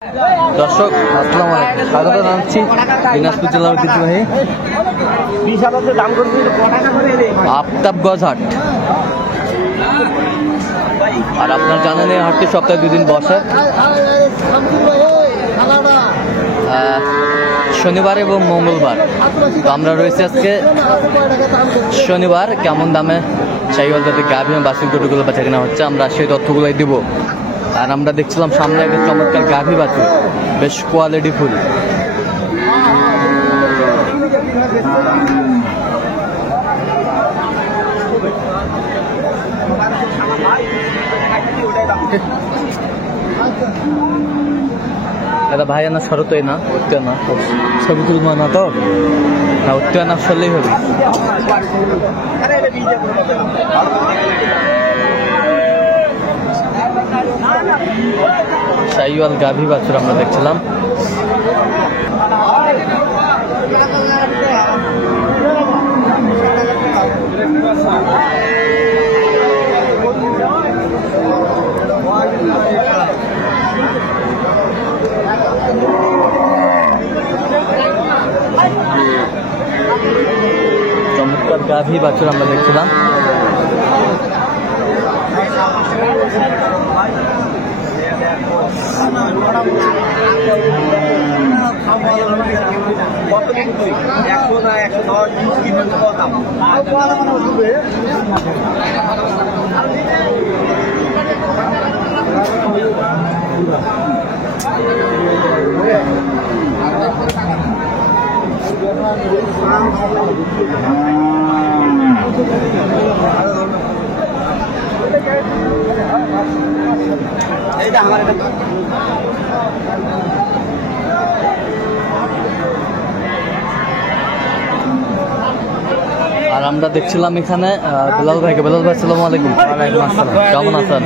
দর্শক আসসালামু আলাইকুম, স্বাগত জানাচ্ছি দিনাজপুর জেলার ঐতিহ্যবাহী আফতাবগঞ্জ হাট। আর আপনারা জানেন এই হাটটি সপ্তাহে 2 দিন বসে, শনিবার এবং মঙ্গলবার। তো আমরা রয়েছি আজকে শনিবার। কেমন দামে শাহিওয়াল জাতের গাভী এবং বাছুর গরুগুলো বেচা কেনা হচ্ছে আমরা সেই তথ্যগুলোই দিব। আর আমরা দেখছিলাম সামনে একটা চমৎকার গাভী বাছুর, বেশ কোয়ালিটি ফুল। এটা ভাই না শরতই না, উঠতে না, ছবি তুলবো না তো না, উঠতে না আসলেই হবে। শাহিওয়াল গাভী বাছুর আমরা দেখছিলাম। চমৎকার গাভী বাছুর আমরা দেখছিলাম। আর আমরা দেখছিলাম এখানে বেলাল ভাইকে। বেলাল ভাই আসসালামু আলাইকুম। ওয়ালাইকুম আসসালাম, কেমন আছেন?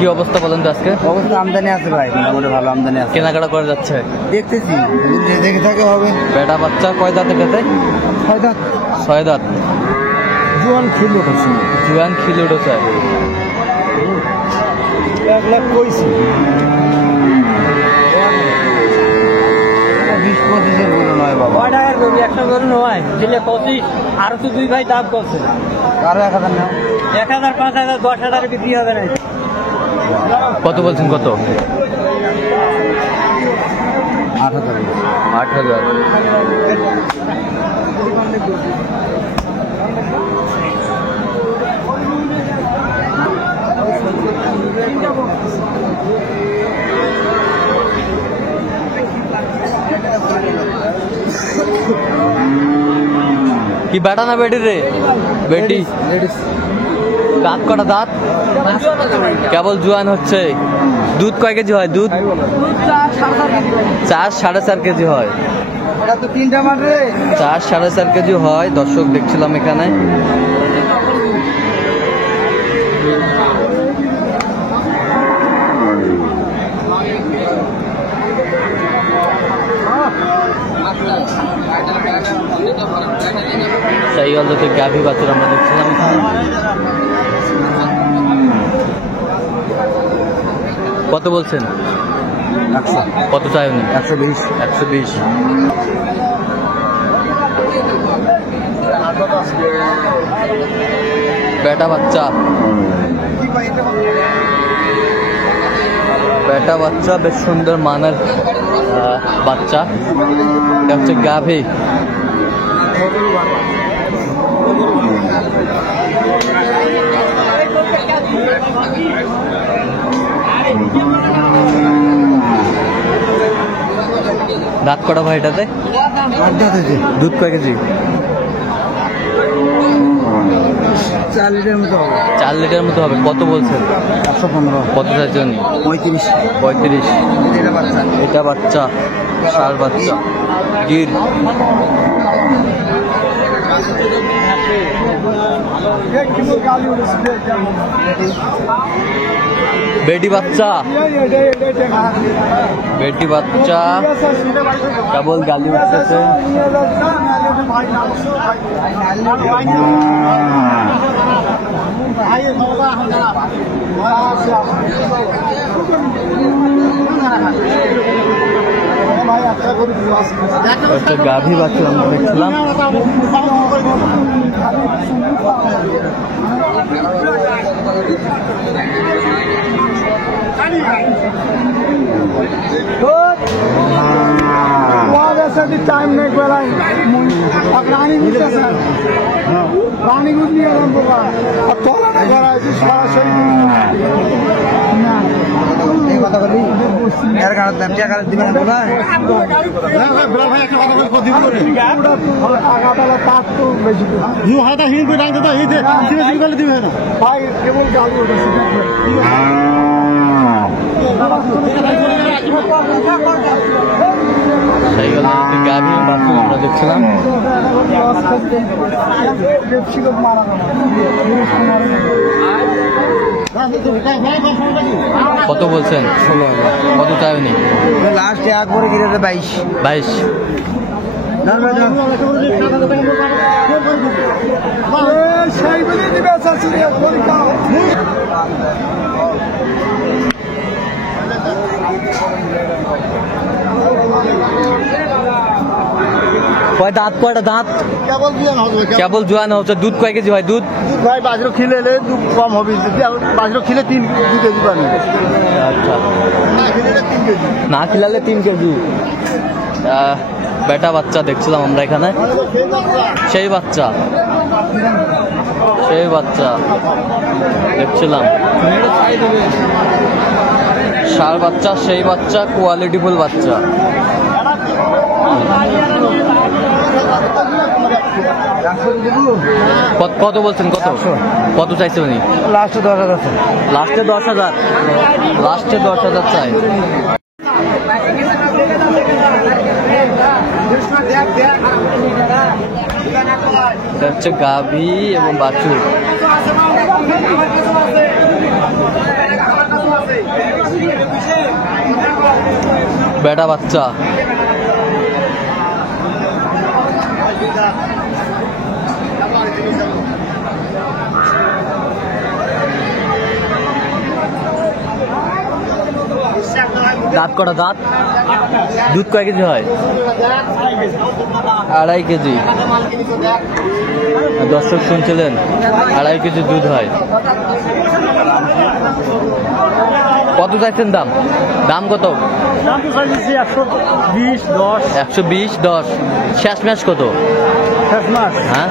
কি অবস্থা বলেন তো আজকে? অবস্থা আমদানি আছে ভাই, মোটামুটি ভালো আমদানি আছে। কেনাকাটা করে যাচ্ছে দেখতেছি, দেখে থাকে হবে। বেটা বাচ্চা কয় দাঁত এটাতে? 6 দাঁত। 6 দাঁত। জুয়ান খিল উঠেছে। জুয়ান খিল উঠেছে। 1 লাখ কইছি। 20-25 বলে নয় বাবা। 9 টাকার গরু একটা গরু নয়, দিলে 25। আরো তো 2 ভাই দাম করছে। আরো 1000 নাও। 1000, 5000, 10,000 বিক্রি হবে না। কত বলছেন? কত? 8000। 8000। কি বেটা না বেটি রে? বেটি। দাঁত কটা দাঁত? কেবল জোয়ান হচ্ছে। দুধ কয় কেজি হয়? দুধ 4 4.5 কেজি হয়। 4 4.5 কেজি হয়। দর্শক দেখছিলাম এখানে। শাহিওয়াল জাতের গাভী বাছুর আমরা দেখছিলাম এখানে। কত বলছেন? 100। কত চাই উনি? 120। 120। বেটা বাচ্চা। বেটা বাচ্চা, বেশ সুন্দর মানের বাচ্চা। এটা হচ্ছে গাভী। দাঁত কটা ভাই এটাতে? 8 দাঁত হয়েছে। দুধ কয় কেজি? 4 লিটার মতো হবে। 4 লিটার মতো হবে। কত বলছেন? 115। কত চাইছেন? 35। 35। এটা বাচ্চা। এটা বাচ্চা, ষাঁড় বাচ্চা, গির। बेटी बच्चा बेटी बच्चा কেবল গালি উঠতেছে। একটা গাভী বাছুর আমরা দেখছিলাম। टाइम नहीं पड़ा अब रानी गुज रानी गुज नहीं आरंभ होगा अब थोड़ा नहीं करा है सारा सही এই কথা বলি এর কারণে টাকা কাটে দিবেন বলা হ্যাঁ ভাই বড় ভাই একটা কথা বলি দিব পুরো আগাবালা পাঁচ তো বেশি ইউ হাতা হিন কই রাখতে তো এই যে সিরিয়াস করে দিবেন না ভাই কেবল গালি ওঠেছে গাভী বাছুর আমরা দেখছিলাম। কত বলছেন? 16,000। কত চাইনি? লাস্ট এক করে গিরেছে 22। 22। কয় দাঁত? কয়টা দাঁত? কেবল জোয়ান হচ্ছে। দুধ কয় কেজি হয়? দুধ ভাই বাজরো খিলে দুধ কম হবে বাজরো খিলে 2 কেজি পাবে। আচ্ছা, না খিলালে 3 কেজি। বেটা বাচ্চা দেখছিলাম আমরা এখানে। সেই বাচ্চা দেখছিলাম। ষাঁড় বাচ্চা, সেই বাচ্চা, কোয়ালিটিফুল বাচ্চা। কত বলছেন? কত চাইছে উনি? লাস্টে 10,000। লাস্টে 10,000। লাস্টে 10,000 চাই। এটা হচ্ছে গাভী এবং বাছুর। বেটা বাচ্চা। দাঁত কটা দাঁত? দুধ কয় কেজি হয়? 2.5 কেজি। দর্শক শুনছিলেন, 2.5 কেজি দুধ হয়। কত চাইছেন দাম? দাম কত? 120, 10। শেষ ম্যাচ কত? হ্যাঁ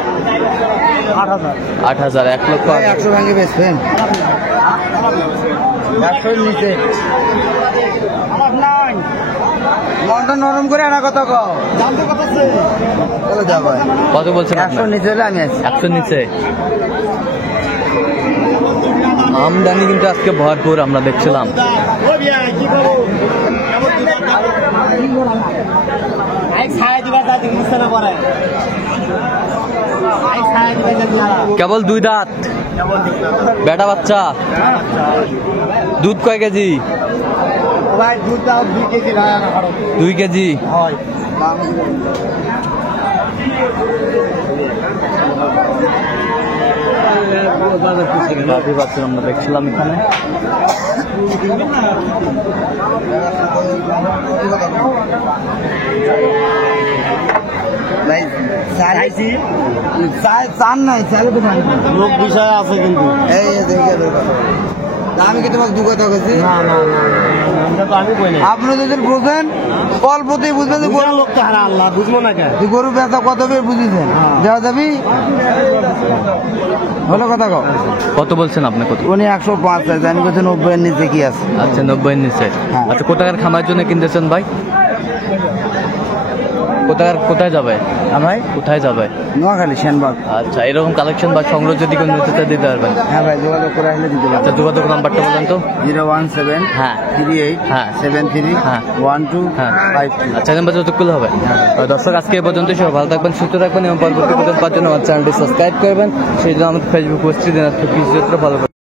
8,000। 1 লক্ষ 100 ভাঙে বেচবেন 100 নিচে মনটা নরম করে আনা কথা কও। চলো যাও ভাই। কত বলছেন? 100 নিচে হলে আমি আছি। 100 নিচে। আমদানি কিন্তু আজকে ভরপুর আমরা দেখছিলাম। কেবল 2 দাঁত। বেটা বাচ্চা। দুধ কয় কেজি? ভাই দুধ দাও 2 কেজি। 2 কেজি। গাভী বাছুর আমরা দেখছিলাম এখানে। লোক বিষয় আছে কিন্তু আমি কি তোমাকে 2 কথা বলছি? আপনি যদি বুঝেন অল্পতেই বুঝবেন যে গরু লোক হারা আল্লাহ বুঝবো না কেন গরু বেচা কত পেয়ে বুঝেছেন দেওয়া যাবি হলো কথা কত বলছেন আপনি? কত? উনি 105 চাই জানি বলছে 90 এর নিচে কি আছে? আচ্ছা 90 এর নিচে। আচ্ছা কোথাকার খামার জন্য কিনতেছেন ভাই? কোথায় যাবে ভাই? কোথায় যাবে? নোয়াখালী সেনবাগ। আচ্ছা, এরকম কালেকশন বা সংগ্রহ যদি কোনো নিতে দিতে পারবেন? হ্যাঁ ভাই, যোগাযোগ করে আসলে দিতে পারবেন। আচ্ছা, যোগাযোগ নাম্বারটা বলেন তো। 017 হ্যাঁ 38 হ্যাঁ 73 হ্যাঁ 12 হ্যাঁ 52। আচ্ছা, নাম্বার যতগুলো হবে। দর্শক আজকে এই পর্যন্ত, সবাই ভালো থাকবেন, সুস্থ থাকবেন এবং পরবর্তী পর্যন্ত পাওয়ার জন্য আমার চ্যানেলটি সাবস্ক্রাইব করবেন। সেই জন্য আমাদের ফেসবুক পোস্টটি ফলো করবেন।